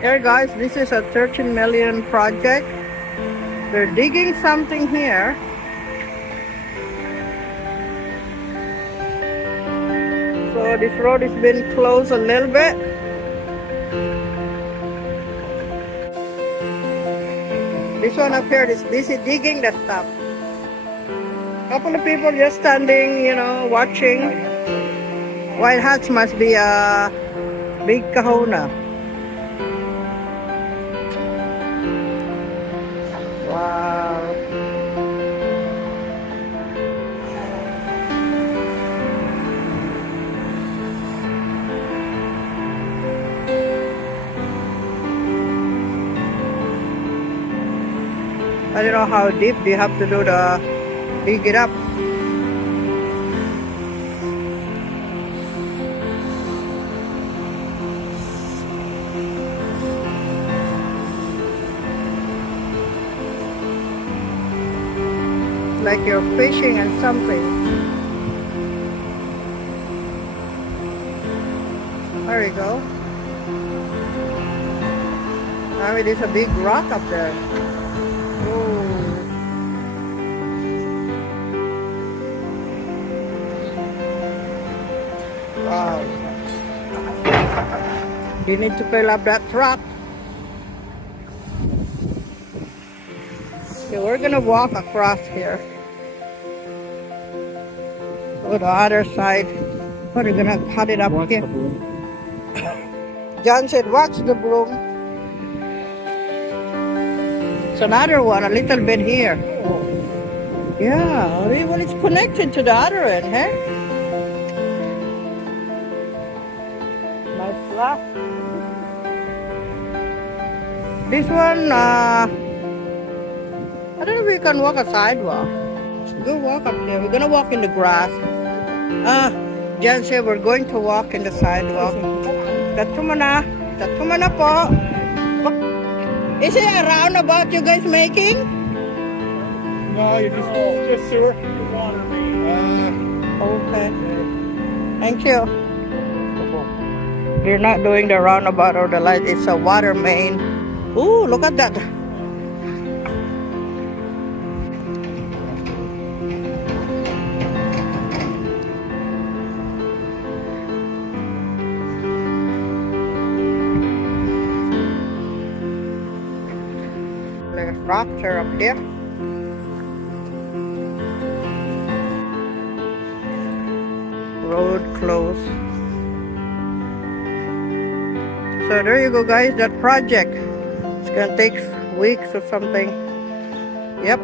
Here guys, this is a 13 million project. They're digging something here. So this road has been closed a little bit. This one up here is busy digging the stuff. Couple of people just standing, you know, watching. White hats must be a big kahuna. Wow. I don't know how deep do you have to do the dig it up. Like you're fishing and something. There you go. I mean, there's a big rock up there. Oh. Wow. You need to fill up that truck. So we're gonna walk across here to the other side. We're gonna cut it up here. John said, watch the broom. It's another one, a little bit here. Yeah, well, it's connected to the other end, huh? Nice laugh. This one, I don't know if we can walk a sidewalk. Go walk up there. We're gonna walk in the grass. Jan said we're going to walk in the sidewalk. Tatumana. Tatumana po. Is it a roundabout you guys making? No, you just sewer. Okay. Thank you. You're not doing the roundabout or the light. It's a water main. Ooh, look at that. There's rocks are up there. Road closed. So there you go guys, that project. It's gonna take weeks or something. Yep.